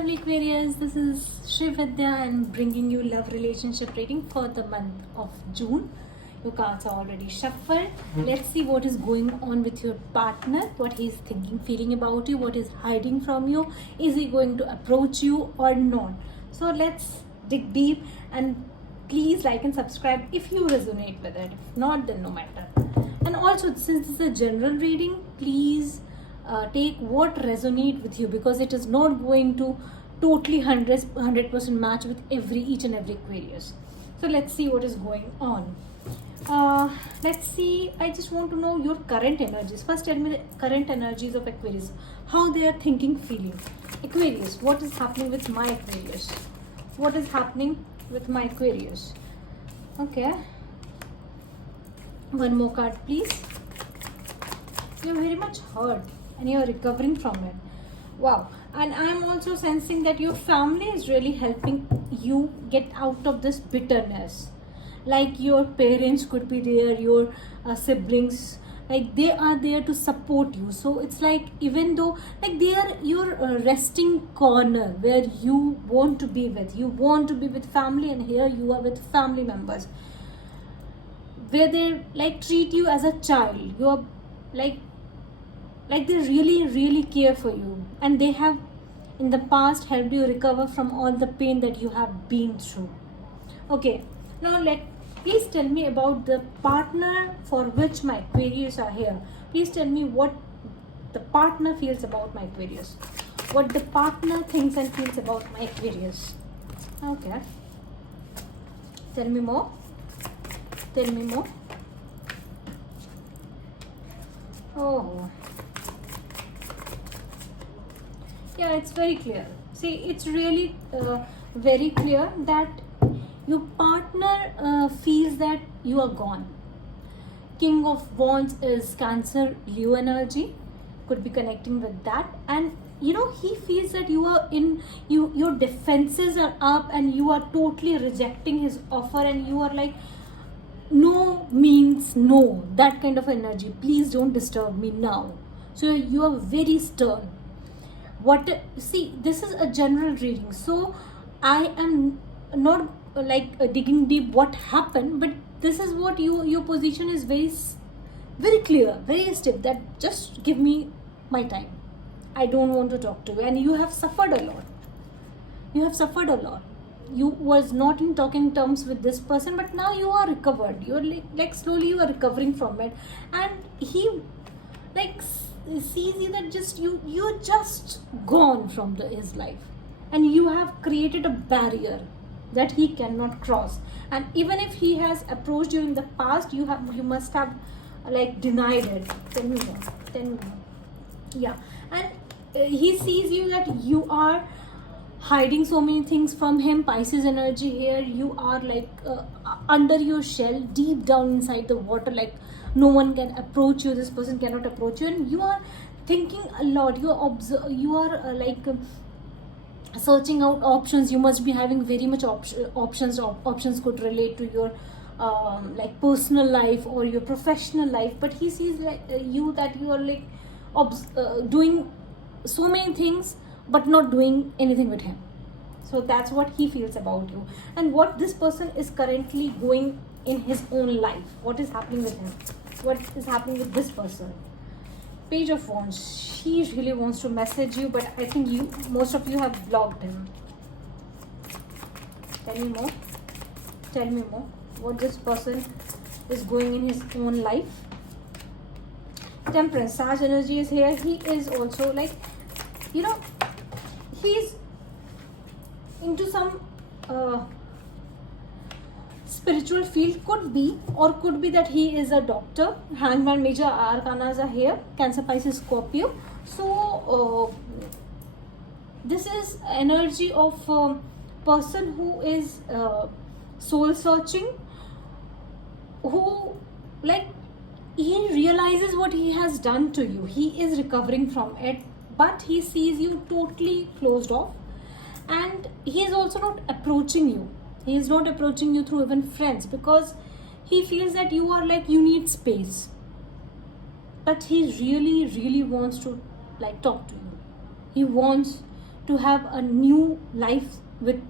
lovely Aquarius, this is Shri Vidya and bringing you love relationship reading for the month of June. Your cards are already shuffled. Let's see what is going on with your partner, what he's thinking, feeling about you, what is hiding from you. Is he going to approach you or not? So let's dig deep, and please like and subscribe if you resonate with it. If not, then no matter. And also, since this is a general reading, please take what resonate with you, because it is not going to totally 100% match with each and every Aquarius. So let's see what is going on. Let's see. I just want to know your current energies. First, tell me the current energies of Aquarius, how they are thinking, feeling. Aquarius, what is happening with my Aquarius? What is happening with my Aquarius? Okay. One more card, please. You're very much hurt and you're recovering from it. Wow. And I'm also sensing that your family is really helping you get out of this bitterness. Like your parents could be there, your siblings, like they are there to support you. So it's like, even though like they are your resting corner where you want to be with, family, and here you are with family members, where they like treat you as a child. You are like they really care for you, and they have in the past helped you recover from all the pain that you have been through. Okay, now please tell me about the partner for which my Aquarius are here. Please tell me what the partner feels about my Aquarius, what the partner thinks and feels about my Aquarius. Okay, tell me more. Oh, yeah, it's very clear. See, it's really very clear that your partner feels that you are gone. King of Wands is Cancer, Leo energy. Could be connecting with that. And he feels that you are your defenses are up and you are totally rejecting his offer, and you are like, no means no, that kind of energy. Please don't disturb me now. So you are very stern. See, this is a general reading, so I am not digging deep what happened, but this is what your position is very clear, very stiff, that just give me my time. I don't want to talk to you, and you have suffered a lot. You was not in talking terms with this person, but now you are recovered. You're like slowly you are recovering from it, and he like sees you that you're just gone from his life, and you have created a barrier that he cannot cross. And even if he has approached you in the past, you must have like denied it. Tell me more. Yeah. And he sees you that you are hiding so many things from him. Pisces energy here. You are like under your shell, deep down inside the water, like no one can approach you, this person cannot approach you, and you are thinking a lot. You are searching out options. You must be having very much options could relate to your like personal life or your professional life, but he sees like you that you are like doing so many things but not doing anything with him. So that's what he feels about you, and what this person is currently going in his own life. What is happening with him? What is happening with this person? Page of Wands. He really wants to message you, but I think most of you have blocked him. Tell me more. What this person is going in his own life. Temperance. Sag energy is here. He is also like, he's into some spiritual field, could be that he is a doctor. Hangman, major arcanas are here. Cancer, Pisces, Scorpio. So this is energy of a person who is soul searching, who like he realizes what he has done to you. He is recovering from it, but he sees you totally closed off, and he is also not approaching you. He is not approaching you through even friends, because he feels that you are like, you need space. But he really wants to like talk to you. He wants to have a new life with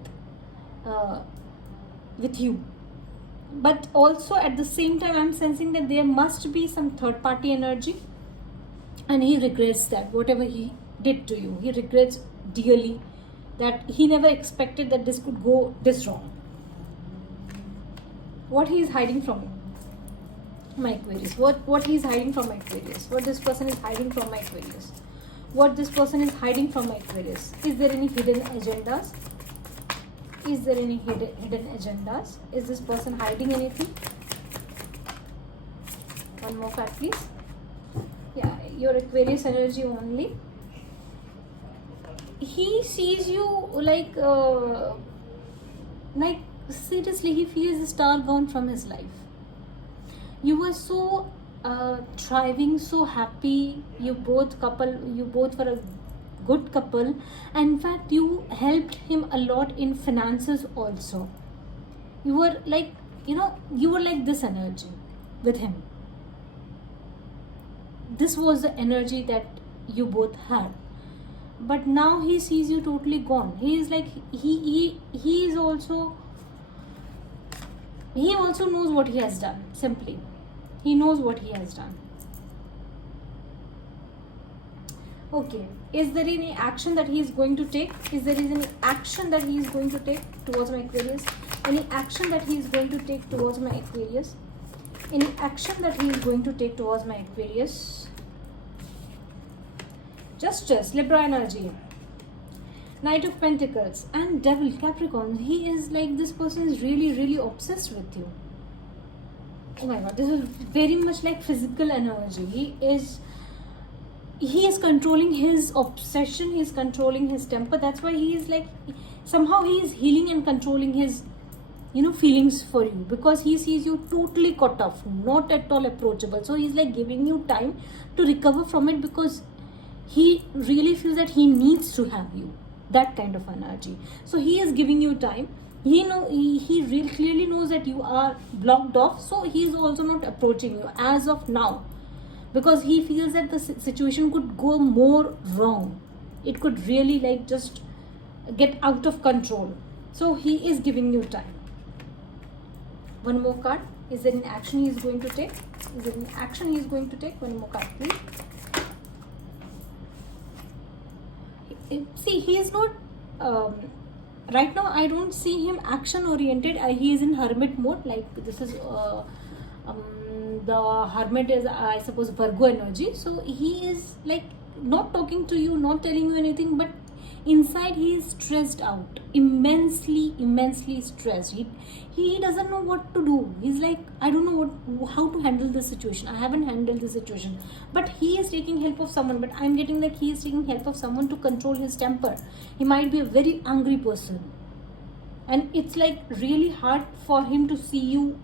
you. But also at the same time, I'm sensing that there must be some third party energy, and he regrets that whatever he did to you, he regrets dearly that he never expected that this could go this wrong. What he is hiding from you, my Aquarius? What he is hiding from my Aquarius? What this person is hiding from my Aquarius? What this person is hiding from my Aquarius? Is there any hidden agendas? Is there any hidden agendas? Is this person hiding anything? One more card, please. Yeah, your Aquarius energy only. He sees you like seriously, he feels the star gone from his life. You were so thriving, so happy. You both were a good couple, and in fact you helped him a lot in finances also. You were like, you were like this energy with him. This was the energy that you both had. But now he sees you totally gone. He is like, he also knows what he has done. Simply, he knows what he has done. Okay, is there any action that he is going to take? Is there any action that he is going to take towards my Aquarius? Any action that he is going to take towards my Aquarius? Any action that he is going to take towards my Aquarius? Justice, Libra energy, Knight of Pentacles, and Devil, Capricorn. He is like, this person is really, really obsessed with you. Oh my God, this is very much like physical energy. He is controlling his obsession. He is controlling his temper. That's why he is like, somehow he is healing and controlling his, feelings for you, because he sees you totally cut off, not at all approachable. So he's like giving you time to recover from it, because he really feels that he needs to have you, that kind of energy. So he is giving you time. He really clearly knows that you are blocked off, so he is also not approaching you as of now, because he feels that the situation could go more wrong. It could really like just get out of control. So he is giving you time. One more card. Is there an action he is going to take? Is there an action he is going to take? One more card, please. See, he is not right now. I don't see him action oriented. He is in hermit mode. Like, this is the hermit is, I suppose, Virgo energy. So he is like not talking to you, not telling you anything, but inside he is stressed out, immensely stressed. He doesn't know what to do. He's like, I don't know how to handle this situation. I haven't handled this situation. But he is taking help of someone. But I'm getting that he is taking help of someone to control his temper. He might be a very angry person, and it's like really hard for him to see you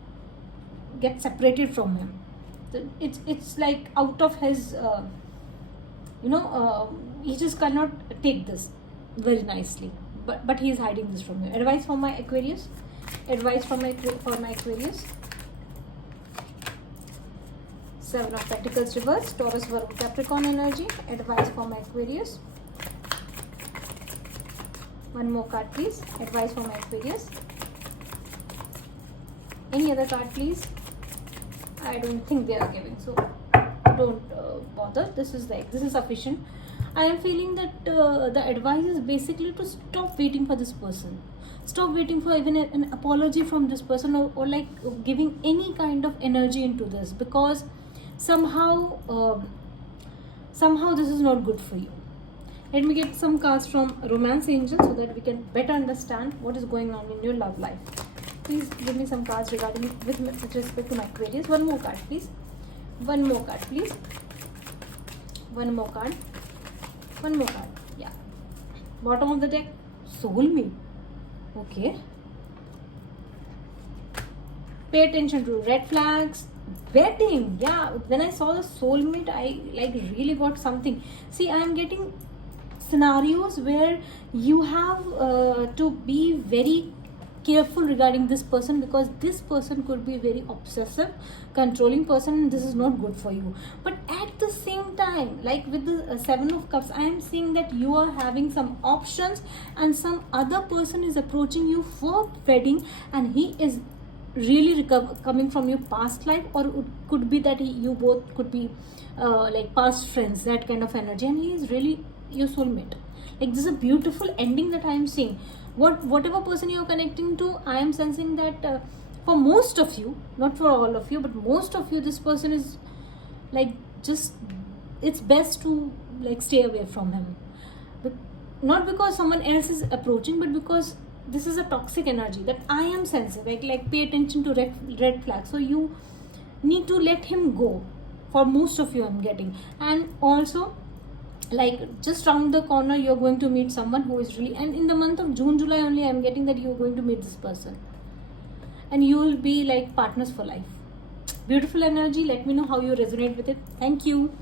get separated from him. It's like out of his he just cannot take this very nicely, but he is hiding this from you. Advice for my Aquarius. Advice for my Aquarius. Seven of Pentacles reverse, Taurus, Virgo, Capricorn energy. Advice for my Aquarius. One more card, please. Advice for my Aquarius. Any other card, please? I don't think they are giving, so don't bother. This is sufficient. I am feeling that the advice is basically to stop waiting for this person. Stop waiting for even an apology from this person, or like giving any kind of energy into this, because somehow this is not good for you. Let me get some cards from Romance Angel so that we can better understand what is going on in your love life. Please give me some cards regarding with respect to my Aquarius. One more card, please. One more card, please. One more card. One more card. Yeah. Bottom of the deck. Soulmate. Okay. Pay attention to red flags. Wedding. Yeah. When I saw the soulmate, I like really got something. See, I am getting scenarios where you have to be very careful regarding this person, because this person could be very obsessive, controlling person, and this is not good for you. But at the same time, like with the Seven of Cups, I am seeing that you are having some options, and some other person is approaching you for wedding, and he is really coming from your past life, or it could be that you both could be like past friends, that kind of energy, and he is really your soulmate. Like, this is a beautiful ending that I am seeing. Whatever person you are connecting to, I am sensing that for most of you, not for all of you, but most of you, this person is like, just, it's best to like stay away from him. But not because someone else is approaching, but because this is a toxic energy that I am sensing. Like pay attention to red flags. So you need to let him go. For most of you, I'm getting. And also, like, just round the corner, you're going to meet someone who is really, and in the month of June, July only, I'm getting that you're going to meet this person, and you will be like partners for life. Beautiful energy. Let me know how you resonate with it. Thank you.